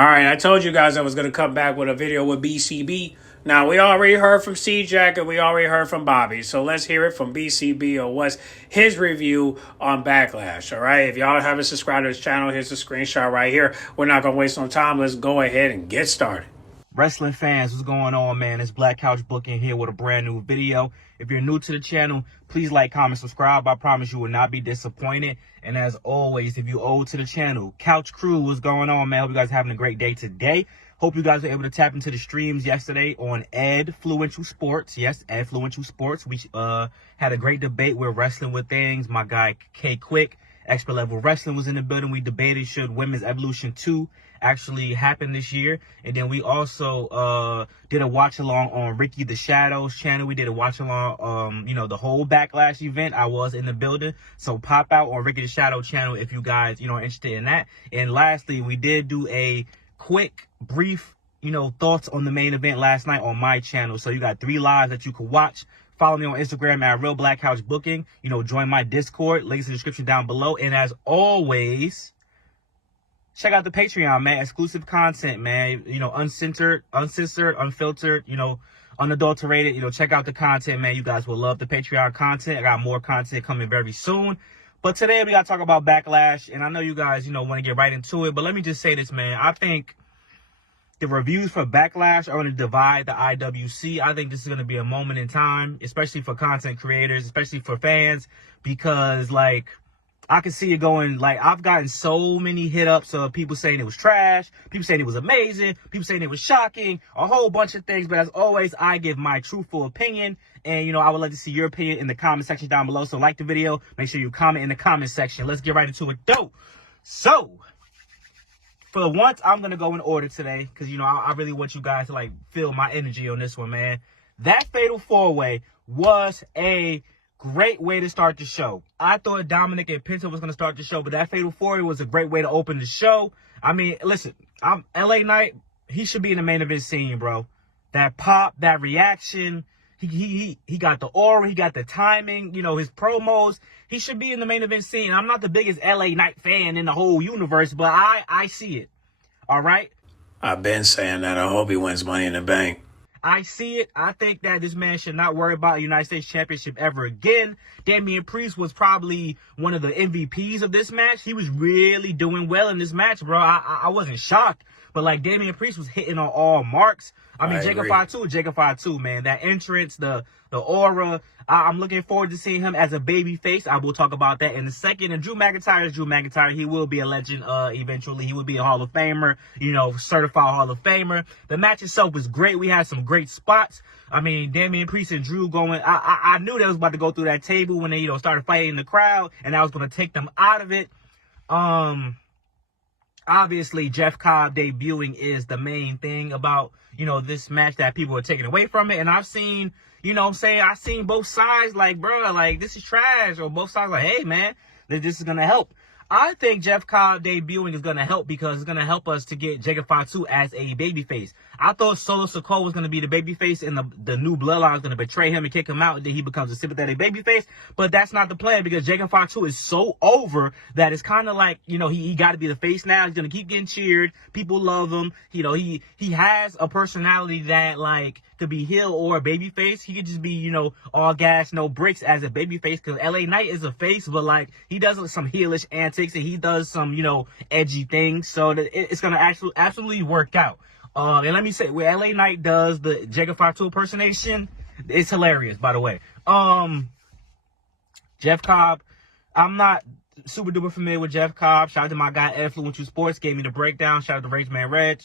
All right, I told you guys I was going to come back with a video with B.C.B. Now, we already heard from C-Jack and we already heard from Bobby. So let's hear it from B.C.B. or what's his review on Backlash. All right, if y'all haven't subscribed to his channel, here's a screenshot right here. We're not going to waste no time. Let's go ahead and get started. Wrestling fans, what's going on, man? It's Black Couch Booking here with a brand new video. If you're new to the channel, please like, comment, subscribe. I promise you will not be disappointed. And as always, if you owe to the channel, Couch Crew, what's going on, man? Hope you guys are having a great day today. Hope you guys were able to tap into the streams yesterday on Edfluential Sports. Yes, Edfluential Sports. We had a great debate with Wrestling with Things. My guy K Quick, Expert Level Wrestling, was in the building. We debated should Women's Evolution 2 actually happened this year. And then we also did a watch along on Ricky the Shadow's channel. We did a watch along the whole Backlash event. I was in the building, so pop out on Ricky the Shadow channel if you guys are interested in that. And lastly, we did do a quick brief thoughts on the main event last night on my channel. So you got 3 lives that you can watch. Follow me on Instagram at Real Black Couch Booking. Join my Discord, links in the description down below. And as always, check out the Patreon, man. Exclusive content, man. Uncensored, unfiltered, unadulterated. Check out the content, man. You guys will love the Patreon content. I got more content coming very soon. But today we got to talk about Backlash. And I know you guys, want to get right into it. But let me just say this, man. I think the reviews for Backlash are going to divide the IWC. I think this is going to be a moment in time, especially for content creators, especially for fans, because, I can see it going, I've gotten so many hit-ups of people saying it was trash, people saying it was amazing, people saying it was shocking, a whole bunch of things. But as always, I give my truthful opinion. And, I would like to see your opinion in the comment section down below. So like the video, make sure you comment in the comment section. Let's get right into it, though. So, for once, I'm going to go in order today because, I really want you guys to, feel my energy on this one, man. That Fatal 4-Way was a great way to start the show. I thought Dominic and Penta was going to start the show, but that Fatal 4-Way was a great way to open the show. I mean, listen, LA Knight, he should be in the main event scene, bro. That pop, that reaction, he got the aura, he got the timing, his promos. He should be in the main event scene. I'm not the biggest LA Knight fan in the whole universe, but I see it. All right? I've been saying that. I hope he wins Money in the Bank. I see it. I think that this man should not worry about a United States Championship ever again. Damian Priest was probably one of the MVPs of this match. He was really doing well in this match, bro. I wasn't shocked. But, Damian Priest was hitting on all marks. I mean, Jacob Fatu, Jacob Fatu, man. That entrance, the aura. I'm looking forward to seeing him as a baby face. I will talk about that in a second. And Drew McIntyre is Drew McIntyre. He will be a legend eventually. He will be a Hall of Famer, certified Hall of Famer. The match itself was great. We had some great spots. I mean, Damian Priest and Drew going. I knew they was about to go through that table when they, started fighting the crowd. And that was going to take them out of it. Obviously, Jeff Cobb debuting is the main thing about, this match that people are taking away from it. And I've seen, I've seen both sides bro, this is trash. Or both sides hey, man, this is going to help. I think Jeff Cobb debuting is going to help because it's going to help us to get Jacob Fatu as a babyface. I thought Solo Sikoa was going to be the babyface and the new bloodline is going to betray him and kick him out, and then he becomes a sympathetic babyface. But that's not the plan because Jacob Fatu is so over that it's kind of he got to be the face now. He's going to keep getting cheered. People love him. He has a personality that could be heel or a babyface. He could just be, all gas, no bricks as a babyface because LA Knight is a face, but he does some heelish antics and he does some, edgy things. So that it's going to absolutely work out. And let me say, where LA Knight does the Jacob Fatu impersonation, it's hilarious, by the way. Jeff Cobb, I'm not super duper familiar with Jeff Cobb. Shout out to my guy Edfluential Sports, gave me the breakdown. Shout out to Rangeman Reg.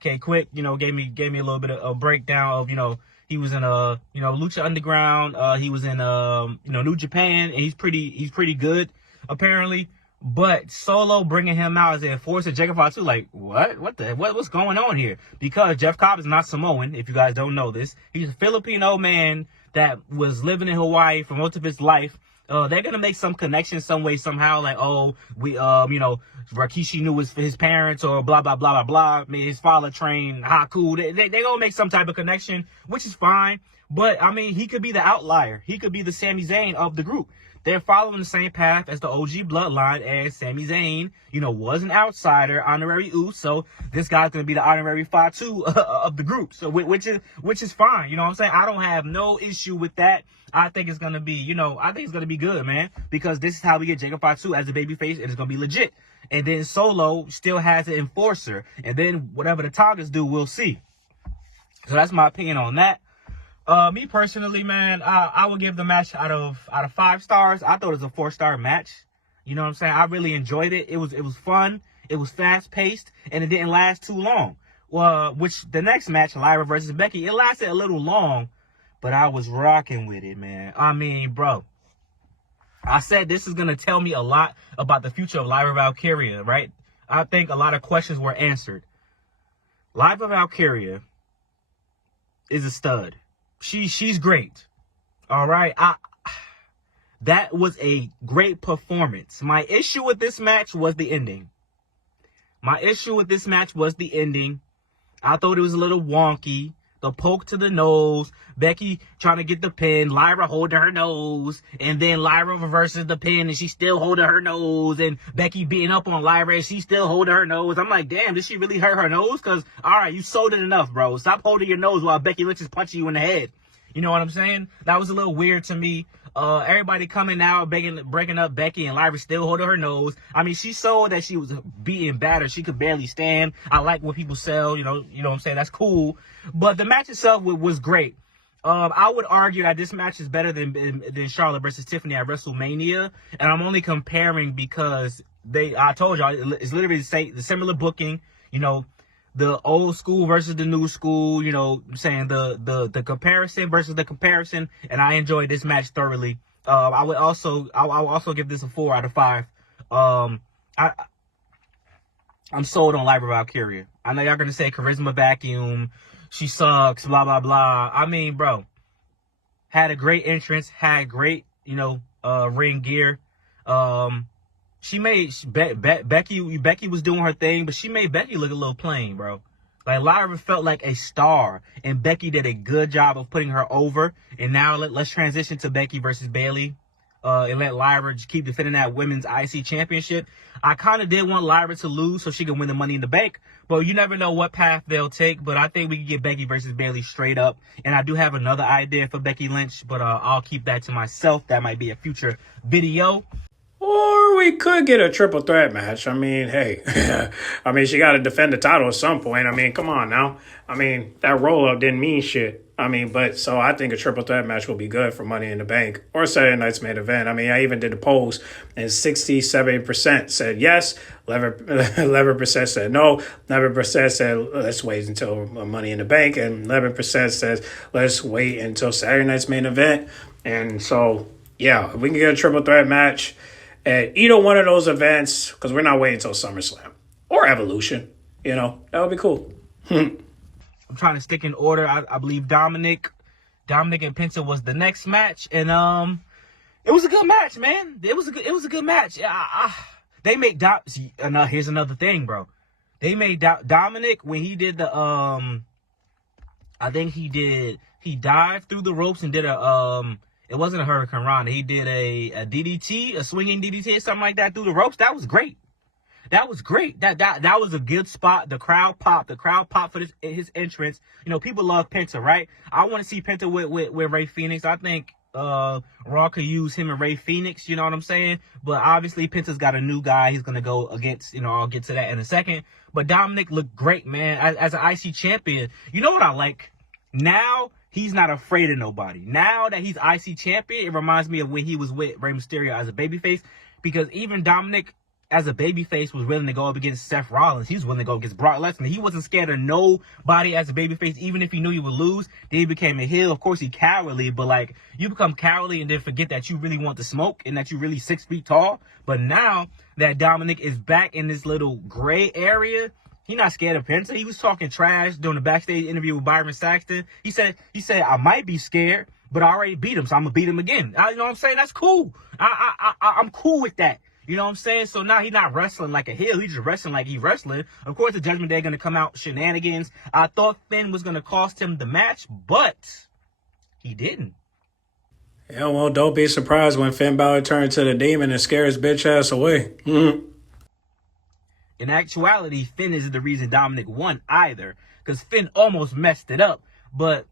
K Quick, gave me a little bit of a breakdown of, he was in Lucha Underground. He was in New Japan, and he's pretty good apparently. But Solo bringing him out as an enforcer, Jacob Fatu, what's going on here? Because Jeff Cobb is not Samoan, if you guys don't know this. He's a Filipino man that was living in Hawaii for most of his life. They're gonna make some connection some way, somehow, Rikishi knew his parents or blah, blah, blah, blah, blah. His father trained Haku. They gonna make some type of connection, which is fine. But, I mean, he could be the outlier. He could be the Sami Zayn of the group. they're following the same path as the OG bloodline, and Sami Zayn, you know, was an outsider, honorary Uso. So this guy's gonna be the honorary Fatu of the group. So which is fine. You know what I'm saying? I don't have no issue with that. I think it's gonna be, you know, I think it's gonna be good, man, because this is how we get Jacob Fatu as a babyface, and it's gonna be legit. And then Solo still has an enforcer, and then whatever the Tongas do, we'll see. So that's my opinion on that. Me personally, man, I would give the match out of 5 stars. I thought it was a 4-star match. You know what I'm saying? I really enjoyed it. It was fun. It was fast paced, and it didn't last too long. Which the next match, Lyra versus Becky, it lasted a little long, but I was rocking with it, man. I mean, bro, I said this is gonna tell me a lot about the future of Lyra Valkyria, right? I think a lot of questions were answered. Lyra Valkyria is a stud. She's great. All right. That was a great performance. My issue with this match was the ending. I thought it was a little wonky. The poke to the nose, Becky trying to get the pin, Lyra holding her nose, and then Lyra reverses the pin and she's still holding her nose, and Becky beating up on Lyra and she's still holding her nose. I'm like, damn, did she really hurt her nose? Because, all right, you sold it enough, bro. Stop holding your nose while Becky Lynch is punching you in the head. You know what I'm saying? That was a little weird to me. Everybody coming out, breaking up Becky, and Lyra still holding her nose. I mean, she showed that she was being battered. She could barely stand. I like what people sell, you know what I'm saying? That's cool. But the match itself was great. I would argue that this match is better than Charlotte versus Tiffany at WrestleMania. And I'm only comparing because I told y'all, it's literally the similar booking, you know, the old school versus the new school, you know, I'm saying the comparison versus the comparison, and I enjoyed this match thoroughly. I will also give this a 4 out of 5. I'm sold on Lyra Valkyria. I know y'all gonna say charisma vacuum, she sucks, blah blah blah. I mean, bro, had a great entrance, had great, you know, ring gear. Becky was doing her thing, but she made Becky look a little plain, bro. Like, Lyra felt like a star, and Becky did a good job of putting her over. And now let's transition to Becky versus Bayley, and let Lyra just keep defending that women's IC championship. I kind of did want Lyra to lose so she can win the Money in the Bank, but you never know what path they'll take. But I think we can get Becky versus Bayley straight up. And I do have another idea for Becky Lynch, but I'll keep that to myself. That might be a future video. Or we could get a triple threat match. I mean, hey, I mean, she got to defend the title at some point. I mean, come on now. I mean, that roll-up didn't mean shit. I mean, so I think a triple threat match will be good for Money in the Bank or Saturday night's main event. I mean, I even did the polls, and 67% said yes, 11% said no, 11% said let's wait until Money in the Bank, and 11% says let's wait until Saturday night's main event. And so, yeah, if we can get a triple threat match at either one of those events, because we're not waiting until SummerSlam or Evolution, you know, that would be cool. I'm trying to stick in order. I believe Dominic and Penta was the next match, and it was a good match, man. It was a good match. They made here's another thing, bro. They made Dominic when he did the I think he dived through the ropes and did it wasn't a Hurricane Rana. He did a DDT, a swinging DDT or something like that through the ropes. That was great. That was great. That was a good spot. The crowd popped. The crowd popped for his entrance. You know, people love Penta, right? I want to see Penta with Ray Phoenix. I think Raw could use him and Ray Phoenix. You know what I'm saying? But obviously, Penta's got a new guy he's gonna go against. You know, I'll get to that in a second. But Dominic looked great, man, as an IC champion. You know what I like? Now he's not afraid of nobody. Now that he's IC champion, it reminds me of when he was with Rey Mysterio as a babyface. Because even Dominic, as a babyface, was willing to go up against Seth Rollins. He was willing to go against Brock Lesnar. He wasn't scared of nobody as a babyface, even if he knew he would lose. Then he became a heel. Of course, he cowardly, but like, you become cowardly and then forget that you really want to smoke and that you're really 6 feet tall. But now that Dominic is back in this little gray area, he's not scared of Penta. He was talking trash during the backstage interview with Byron Saxton. He said, I might be scared, but I already beat him, so I'm gonna beat him again. You know what I'm saying? That's cool. I'm cool with that. You know what I'm saying? So now he's not wrestling like a heel. He's just wrestling like he's wrestling. Of course, the Judgment Day going to come out shenanigans. I thought Finn was going to cost him the match, but he didn't. Yeah, well, don't be surprised when Finn Balor turns to the demon and scares bitch ass away. Mhm. In actuality, Finn isn't the reason Dominic won either, because Finn almost messed it up. But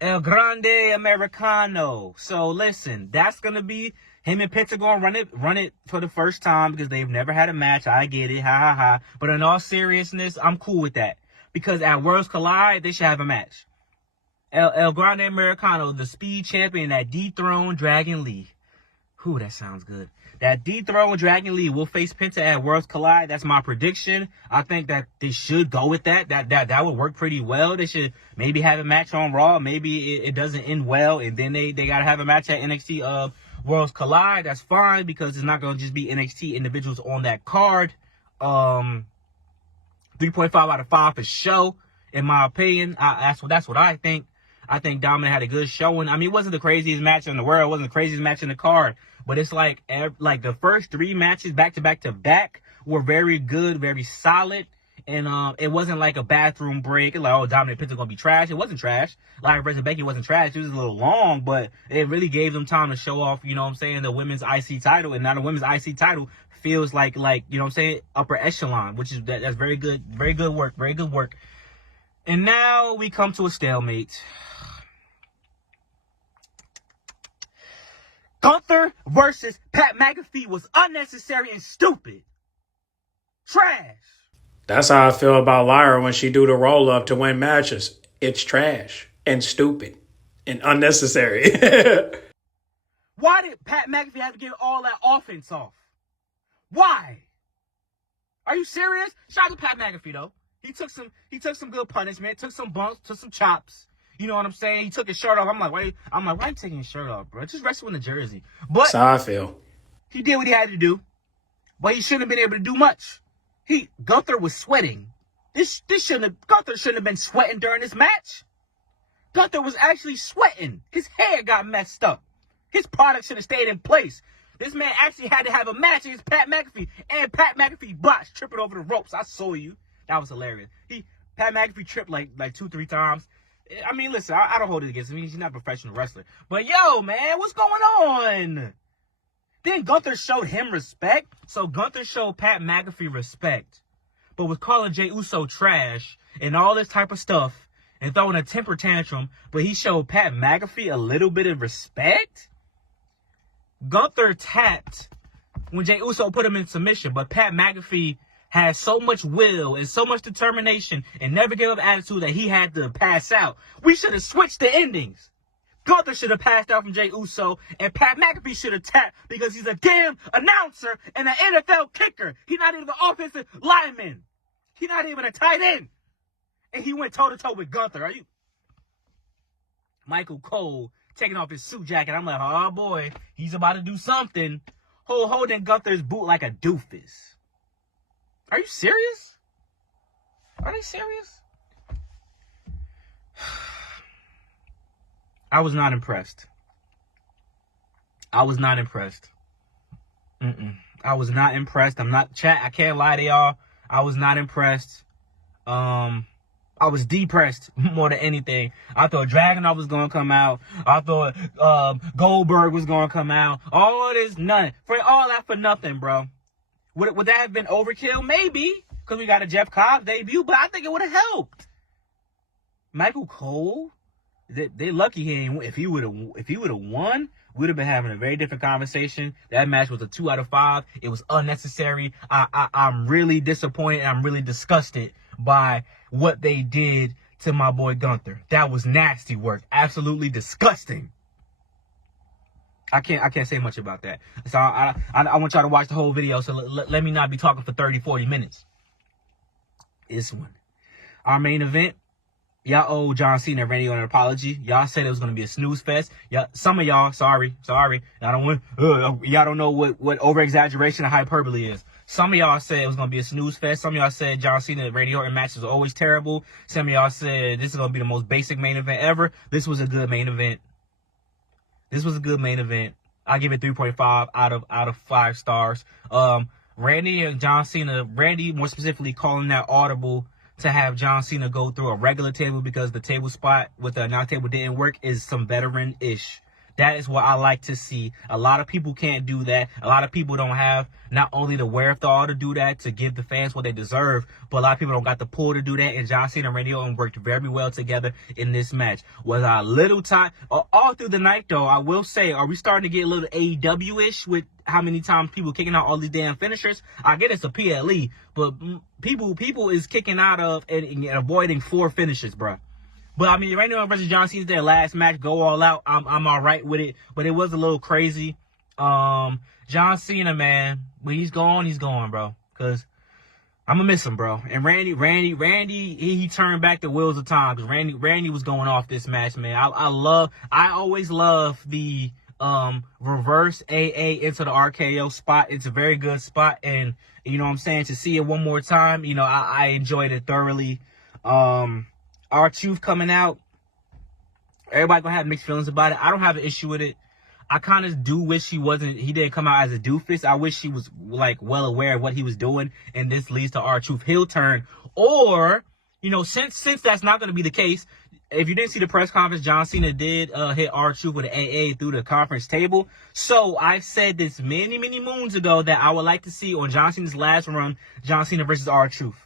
El Grande Americano. So listen, that's gonna be him and Penta gonna run it for the first time because they've never had a match. I get it, ha ha ha. But in all seriousness, I'm cool with that because at Worlds Collide they should have a match. El Grande Americano, the Speed Champion, that dethroned Dragon Lee. Whew, that sounds good. That dethroned Dragon Lee will face Penta at Worlds Collide. That's my prediction. I think that they should go with that. That would work pretty well. They should maybe have a match on Raw. Maybe it doesn't end well, and then they got to have a match at NXT Worlds Collide. That's fine because it's not going to just be NXT individuals on that card. 3.5 out of 5 for show, in my opinion. That's what I think. I think Dominic had a good showing. I mean, it wasn't the craziest match in the world. It wasn't the craziest match in the card. But it's like the first 3 matches back to back were very good, very solid. And it wasn't like a bathroom break. Like, oh, Dominic Penta gonna be trash. It wasn't trash. Like Reza Becky wasn't trash. It was a little long, but it really gave them time to show off, you know what I'm saying, the women's IC title. And now the women's IC title feels like you know what I'm saying, upper echelon, which is that's very good work. Very good work. And now we come to a stalemate. Gunther versus Pat McAfee was unnecessary and stupid. Trash. That's how I feel about Lyra when she do the roll up to win matches. It's trash and stupid and unnecessary. Why did Pat McAfee have to get all that offense off? Why? Are you serious? Shout out to Pat McAfee though. He took some good punishment, took some bumps, took some chops. You know what I'm saying? He took his shirt off. I'm like, why are you taking his shirt off, bro? Just wrestle in the jersey. But That's how I feel. He did what he had to do. But he shouldn't have been able to do much. Gunther was sweating. Gunther shouldn't have been sweating during this match. Gunther was actually sweating. His hair got messed up. His product should have stayed in place. This man actually had to have a match against Pat McAfee. And Pat McAfee botched, tripping over the ropes. I saw you. That was hilarious. Pat McAfee tripped like 2-3 times. I mean, listen, I don't hold it against him. He's not a professional wrestler. But yo, man, what's going on? Then Gunther showed him respect. So Gunther showed Pat McAfee respect. But with calling Jey Uso trash and all this type of stuff and throwing a temper tantrum, but he showed Pat McAfee a little bit of respect? Gunther tapped when Jey Uso put him in submission, but Pat McAfee had so much will and so much determination and never gave up attitude that he had to pass out. We should have switched the endings. Gunther should have passed out from Jey Uso, and Pat McAfee should have tapped because he's a damn announcer and an NFL kicker. He's not even an offensive lineman. He's not even a tight end. And he went toe-to-toe with Gunther. Are you? Michael Cole taking off his suit jacket. I'm like, oh boy, he's about to do something. Holding Gunther's boot like a doofus. Are you serious? Are they serious? I was not impressed. I was not impressed. I was not impressed. I can't lie to y'all. I was not impressed. I was depressed more than anything. I thought Dragunov was going to come out. I thought Goldberg was going to come out. All this, none. For all that for nothing, bro. Would that have been overkill? Maybe, because we got a Jeff Cobb debut, but I think it would have helped. Michael Cole, they lucky he ain't. If he would have won, we'd have been having a very different conversation. That match was a 2 out of 5. It was unnecessary. I'm really disappointed. I'm really disgusted by what they did to my boy Gunther. That was nasty work. Absolutely disgusting. I can't say much about that. So I want y'all to watch the whole video. So let me not be talking for 30-40 minutes. This one, our main event. Y'all owe John Cena and Randy Orton an apology. Y'all said it was gonna be a snooze fest. Some of y'all, sorry. Y'all don't know what over exaggeration and hyperbole is. Some of y'all said it was gonna be a snooze fest. Some of y'all said John Cena and Randy Orton matches are always terrible. Some of y'all said this is gonna be the most basic main event ever. This was a good main event. This was a good main event. I give it 3.5 out of 5 stars. Randy and John Cena, Randy more specifically calling that audible to have John Cena go through a regular table because the table spot with the announce table didn't work is some veteran-ish. That is what I like to see. A lot of people can't do that. A lot of people don't have not only the wherewithal to do that, to give the fans what they deserve, but a lot of people don't got the pull to do that. And John Cena and Randy Orton worked very well together in this match. Was a little time all through the night, though. I will say, are we starting to get a little AEW-ish with how many times people kicking out all these damn finishers? I get it's a PLE, but people is kicking out of and avoiding 4 finishes, bruh. But I mean, Randy Orton versus John Cena, their last match, go all out. I'm all right with it, but it was a little crazy. John Cena, man, when he's gone, bro. Cause I'm gonna miss him, bro. And Randy, he turned back the wheels of time. Cause Randy was going off this match, man. I always love the reverse AA into the RKO spot. It's a very good spot, and you know what I'm saying, to see it one more time, you know, I enjoyed it thoroughly. R-Truth coming out, everybody gonna have mixed feelings about it. I don't have an issue with it. I kind of do wish he didn't come out as a doofus. I wish he was like well aware of what he was doing, and this leads to R-Truth heel turn. Or, you know, since that's not gonna be the case, if you didn't see the press conference, John Cena did hit R-Truth with an AA through the conference table. So I said this many moons ago that I would like to see on John Cena's last run, John Cena versus R-Truth.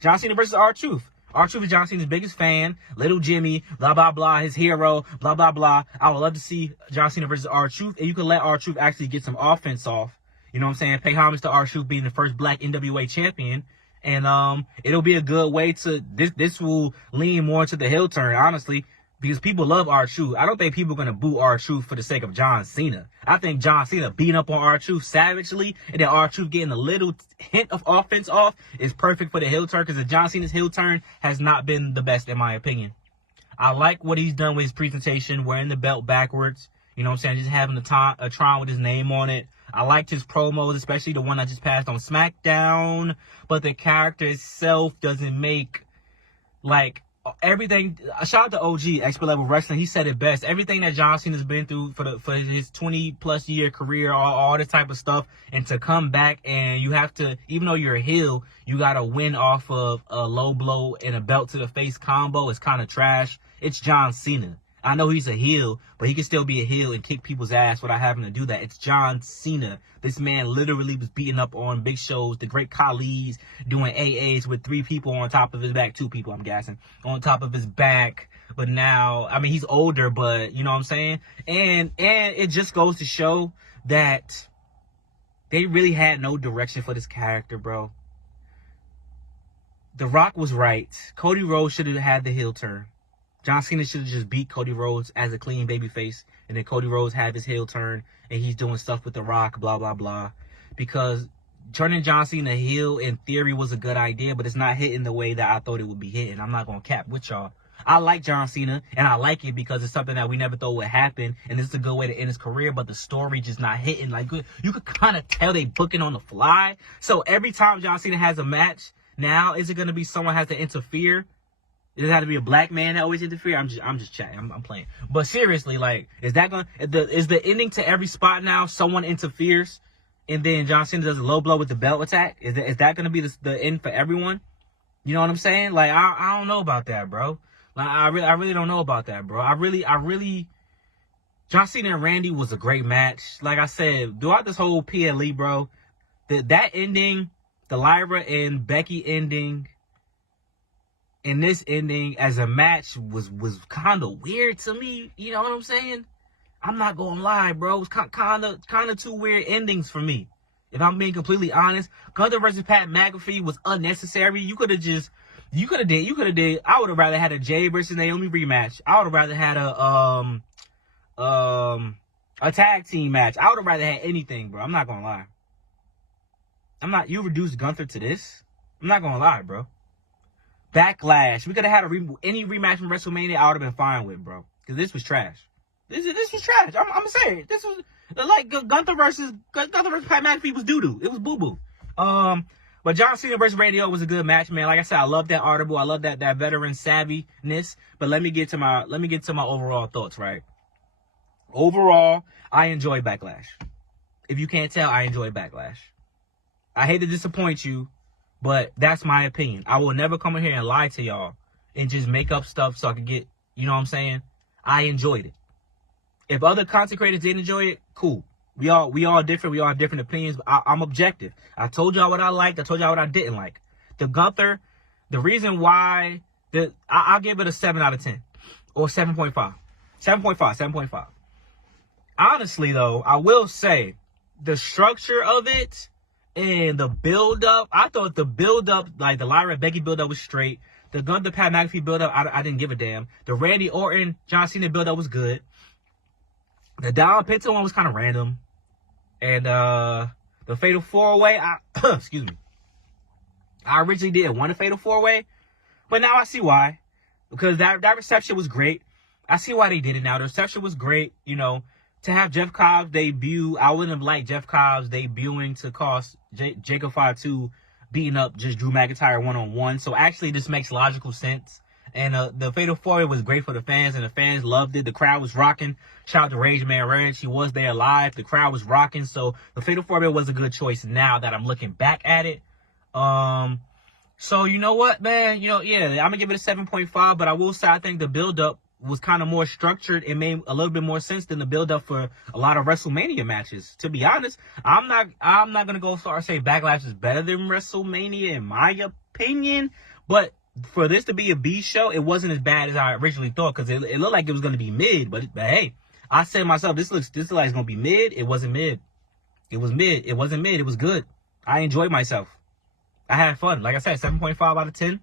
John Cena versus R-Truth. R-Truth is John Cena's biggest fan. Little Jimmy, blah, blah, blah, his hero, blah, blah, blah. I would love to see John Cena versus R-Truth. And you can let R-Truth actually get some offense off. You know what I'm saying? Pay homage to R-Truth being the first black NWA champion. And it'll be a good way to... This will lean more to the heel turn, honestly. Because people love R-Truth. I don't think people are going to boo R-Truth for the sake of John Cena. I think John Cena beating up on R-Truth savagely, and then R-Truth getting a little hint of offense off is perfect for the heel turn, because the John Cena's heel turn has not been the best, in my opinion. I like what he's done with his presentation, wearing the belt backwards. You know what I'm saying? Just having a Tron with his name on it. I liked his promos, especially the one I just passed on SmackDown. But the character itself doesn't make, like... everything. Shout out to OG Expert Level Wrestling. He said it best. Everything that John Cena's been through for his 20+ year career, all this type of stuff, and to come back and you have to, even though you're a heel, you gotta win off of a low blow and a belt to the face combo. It's kind of trash. It's John Cena. I know he's a heel, but he can still be a heel and kick people's ass without having to do that. It's John Cena. This man literally was beating up on big shows, the great Khali's, doing AAs with 3 people on top of his back, 2 people, I'm guessing, on top of his back. But now, I mean, he's older, but you know what I'm saying? And it just goes to show that they really had no direction for this character, bro. The Rock was right. Cody Rhodes should have had the heel turn. John Cena should have just beat Cody Rhodes as a clean babyface, and then Cody Rhodes had his heel turn, and he's doing stuff with The Rock, blah, blah, blah. Because turning John Cena heel, in theory, was a good idea, but it's not hitting the way that I thought it would be hitting. I'm not going to cap with y'all. I like John Cena, and I like it because it's something that we never thought would happen, and it's a good way to end his career, but the story just not hitting. Like, you could kind of tell they booking on the fly. So every time John Cena has a match, now, is it going to be someone has to interfere? Does it have to be a black man that always interfere? I'm just chatting. I'm playing. But seriously, like, is the ending to every spot now? Someone interferes, and then John Cena does a low blow with the belt attack. Is that gonna be the end for everyone? You know what I'm saying? Like, I don't know about that, bro. Like, I really don't know about that, bro. I really. John Cena and Randy was a great match. Like I said, throughout this whole PLE, bro, that ending, the Lyra and Becky ending. And this ending as a match was kind of weird to me. You know what I'm saying? I'm not gonna lie, bro. It was kind of 2 weird endings for me. If I'm being completely honest, Gunther versus Pat McAfee was unnecessary. You could have did. I would have rather had a Jay versus Naomi rematch. I would have rather had a tag team match. I would have rather had anything, bro. I'm not gonna lie. You reduced Gunther to this? I'm not gonna lie, bro. Backlash. We could have had any rematch from WrestleMania. I would have been fine with, bro. Because this was trash. This was trash. I'm saying this was like Gunther versus Pat McAfee was doo doo. It was boo boo. But John Cena versus Randy Orton was a good match, man. Like I said, I love that article. I love that veteran savviness. But let me get to my overall thoughts, right? Overall, I enjoy Backlash. If you can't tell, I enjoy Backlash. I hate to disappoint you. But that's my opinion. I will never come in here and lie to y'all and just make up stuff so I can get, you know what I'm saying? I enjoyed it. If other content creators didn't enjoy it, cool. We all different. We all have different opinions. But I'm objective. I told y'all what I liked. I told y'all what I didn't like. The Gunther, the reason why, I'll give it a 7 out of 10. Or 7.5. 7.5. Honestly, though, I will say, the structure of it and the build-up, I thought the build-up, like the Lyra Becky build-up was straight. The Gunther Pat McAfee build-up, I didn't give a damn. The Randy Orton John Cena build-up was good. The Dom Pinto one was kind of random. And the Fatal 4-Way, excuse me. I originally didn't want a Fatal 4-Way, but now I see why. Because that reception was great. I see why they did it now. The reception was great, you know. To have Jeff Cobb's debut, I wouldn't have liked Jeff Cobb's debuting to cost Jacob Fatu beating up just Drew McIntyre one-on-one. So actually, this makes logical sense. And the Fatal 4-Way was great for the fans, and the fans loved it. The crowd was rocking. Shout out to Rage Man Rage. He was there live. The crowd was rocking. So the Fatal 4-Way was a good choice now that I'm looking back at it. So you know what, man? You know, yeah, I'm going to give it a 7.5, but I will say I think the build-up was kind of more structured. It made a little bit more sense than the build-up for a lot of WrestleMania matches. To be honest, I'm not gonna go as far as say Backlash is better than WrestleMania in my opinion, but for this to be a B show, it wasn't as bad as I originally thought, because it looked like it was gonna be mid. But hey, I said to myself, this looks like it's gonna be mid. It wasn't mid. It was mid. It wasn't mid. It was good. I enjoyed myself. I had fun. Like I said, 7.5 out of 10.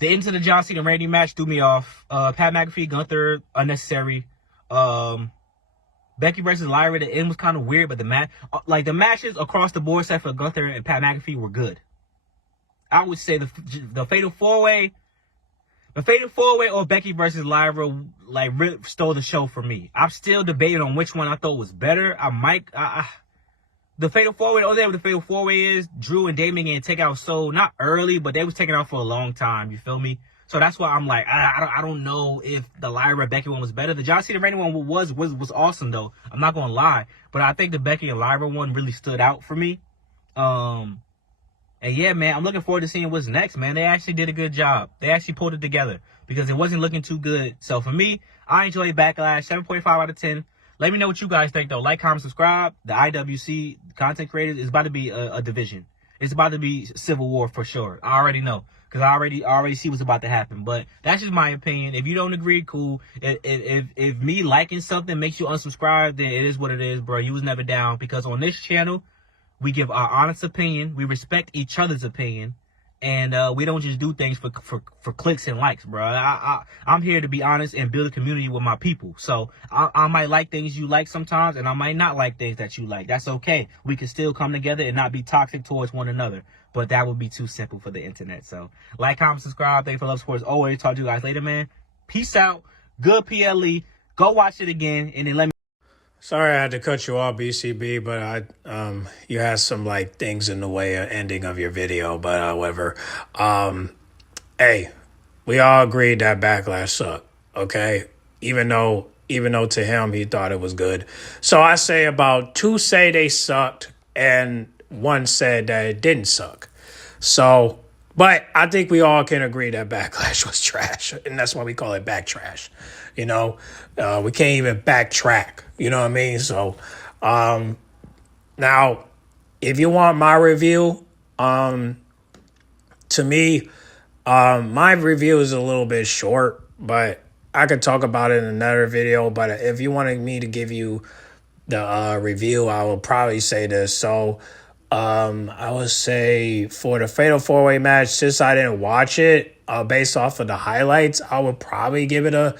The Into the John Cena Randy match threw me off. Pat McAfee, Gunther, unnecessary. Becky versus Lyra, the end was kind of weird, but the matches across the board, except for Gunther and Pat McAfee, were good. I would say the Fatal 4-Way, or Becky versus Lyra, like, really stole the show for me. I'm still debating on which one I thought was better. The Fatal 4-Way, the other thing with the Fatal 4-Way is Drew and Damien and take out Soul, not early, but they was taking out for a long time, you feel me? So that's why I'm like, I don't know if the Lyra Becky one was better. The John Cena Randy one was awesome, though. I'm not going to lie. But I think the Becky and Lyra one really stood out for me. And yeah, man, I'm looking forward to seeing what's next, man. They actually did a good job. They actually pulled it together because it wasn't looking too good. So for me, I enjoyed Backlash, 7.5 out of 10. Let me know what you guys think, though. Like, comment, subscribe. The IWC content creators is about to be a division. It's about to be civil war for sure. I already know, because I already see what's about to happen. But that's just my opinion. If you don't agree, cool. If me liking something makes you unsubscribe, then it is what it is, bro. You was never down. Because on this channel, we give our honest opinion. We respect each other's opinion. And we don't just do things for clicks and likes, bro. I'm here to be honest and build a community with my people. So I might like things you like sometimes, and I might not like things that you like. That's okay. We can still come together and not be toxic towards one another. But that would be too simple for the internet. So like, comment, subscribe. Thank you for love, support as always. Talk to you guys later, man. Peace out. Good PLE. Go watch it again, and then let me. Sorry I had to cut you off, B.C.B., but you had some like things in the way of ending of your video. But however, hey, we all agreed that Backlash sucked, okay? Even though to him he thought it was good. So I say about 2 say they sucked and 1 said that it didn't suck. So, but I think we all can agree that Backlash was trash, and that's why we call it back trash. You know, we can't even backtrack. You know what I mean? So, now, if you want my review, to me, my review is a little bit short, but I could talk about it in another video. But if you wanted me to give you the review, I will probably say this. So, I would say for the Fatal 4-Way match, since I didn't watch it, based off of the highlights, I would probably give it a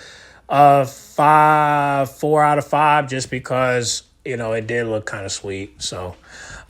4 out of 5, just because, you know, it did look kind of sweet. So,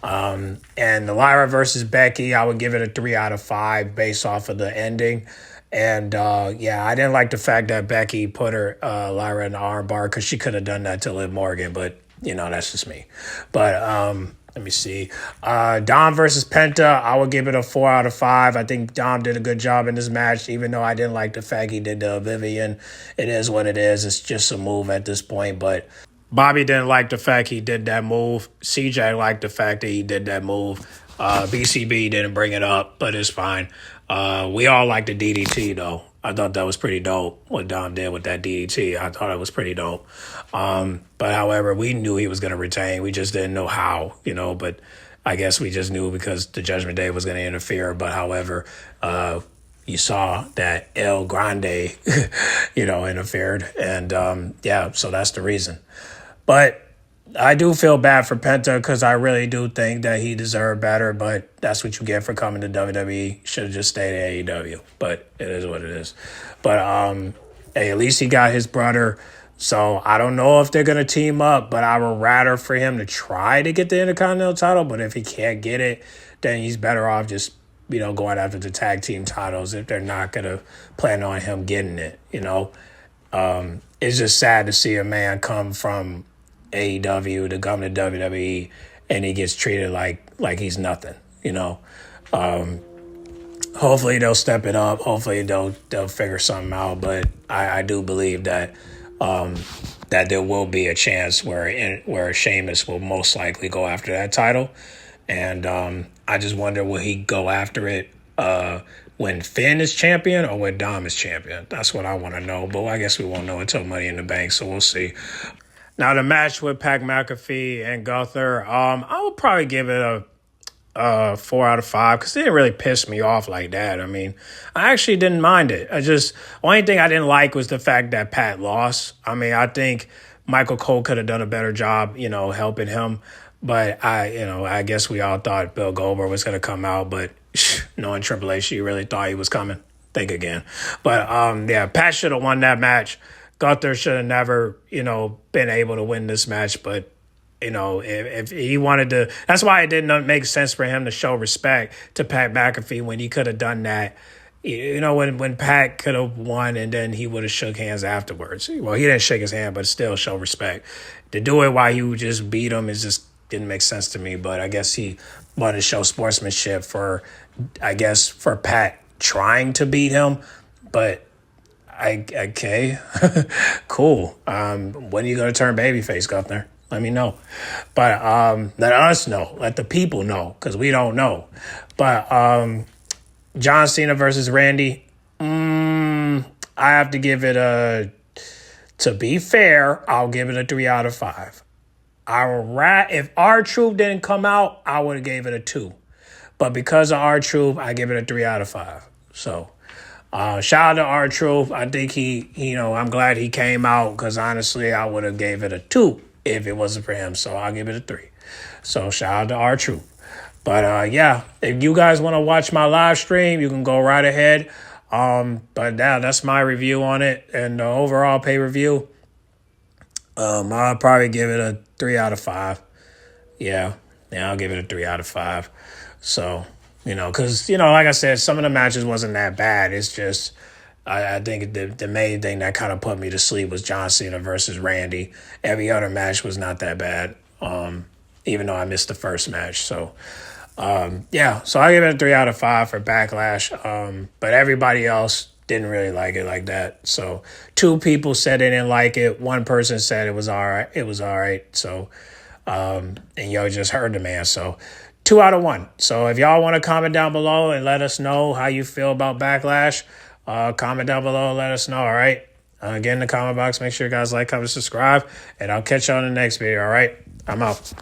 and the Lyra versus Becky, I would give it a 3 out of 5 based off of the ending. And yeah, I didn't like the fact that Becky put her Lyra in the armbar, because she could have done that to Liv Morgan, but you know, that's just me. But let me see. Dom versus Penta, I would give it a 4 out of 5. I think Dom did a good job in this match, even though I didn't like the fact he did the Vivian. It is what it is. It's just a move at this point. But Bobby didn't like the fact he did that move. CJ liked the fact that he did that move. B.C.B. didn't bring it up, but it's fine. We all like the DDT, though. I thought that was pretty dope, what Dom did with that DDT. I thought it was pretty dope. But however, we knew he was going to retain. We just didn't know how, but I guess we just knew because the Judgment Day was going to interfere. But however, you saw that El Grande, interfered. And so that's the reason. But I do feel bad for Penta because I really do think that he deserved better, but that's what you get for coming to WWE. Should have just stayed at AEW, but it is what it is. But hey, at least he got his brother. So I don't know if they're going to team up, but I would rather for him to try to get the Intercontinental title. But if he can't get it, then he's better off just, going after the tag team titles if they're not going to plan on him getting it, It's just sad to see a man come from AEW to come to WWE and he gets treated like he's nothing, Hopefully they'll step it up. Hopefully they'll figure something out. But I do believe that that there will be a chance where Sheamus will most likely go after that title. And I just wonder, will he go after it when Finn is champion or when Dom is champion? That's what I want to know. But I guess we won't know until Money in the Bank, so we'll see. Now, the match with Pat McAfee and Gunther, I would probably give it a 4 out of 5 because it didn't really piss me off like that. I mean, I actually didn't mind it. Only thing I didn't like was the fact that Pat lost. I mean, I think Michael Cole could have done a better job, helping him. But I guess we all thought Bill Goldberg was going to come out, but knowing Triple H, you really thought he was coming. Think again. But Pat should have won that match. Gunther should have never, been able to win this match. But, if he wanted to, that's why it didn't make sense for him to show respect to Pat McAfee when he could have done that. When Pat could have won and then he would have shook hands afterwards. Well, he didn't shake his hand, but still show respect. To do it while you just beat him is just didn't make sense to me. But I guess he wanted to show sportsmanship for Pat trying to beat him. But okay, cool. When are you going to turn babyface, Gunther? Let me know. But let us know. Let the people know because we don't know. But John Cena versus Randy, I have to give it to be fair, I'll give it a 3 out of 5. If R-Truth didn't come out, I would have gave it a 2. But because of R-Truth, I give it a 3 out of 5. So shout out to R-Truth. I think I'm glad he came out because honestly, I would have gave it a 2 if it wasn't for him. So I'll give it a 3. So shout out to R-Truth. But if you guys want to watch my live stream, you can go right ahead. But that's my review on it. And the overall pay-per-view, I'll probably give it a 3 out of 5. Yeah, I'll give it a 3 out of 5. So, because, like I said, some of the matches wasn't that bad. It's just, I think the main thing that kind of put me to sleep was John Cena versus Randy. Every other match was not that bad, even though I missed the first match. So, so I give it a 3 out of 5 for Backlash. But everybody else didn't really like it like that. So 2 people said they didn't like it. 1 person said it was all right. It was all right. So, and y'all just heard the man. So 2 out of 1. So if y'all want to comment down below and let us know how you feel about Backlash, comment down below and let us know, all right? Get in the comment box. Make sure you guys like, comment, subscribe, and I'll catch you on the next video, all right? I'm out.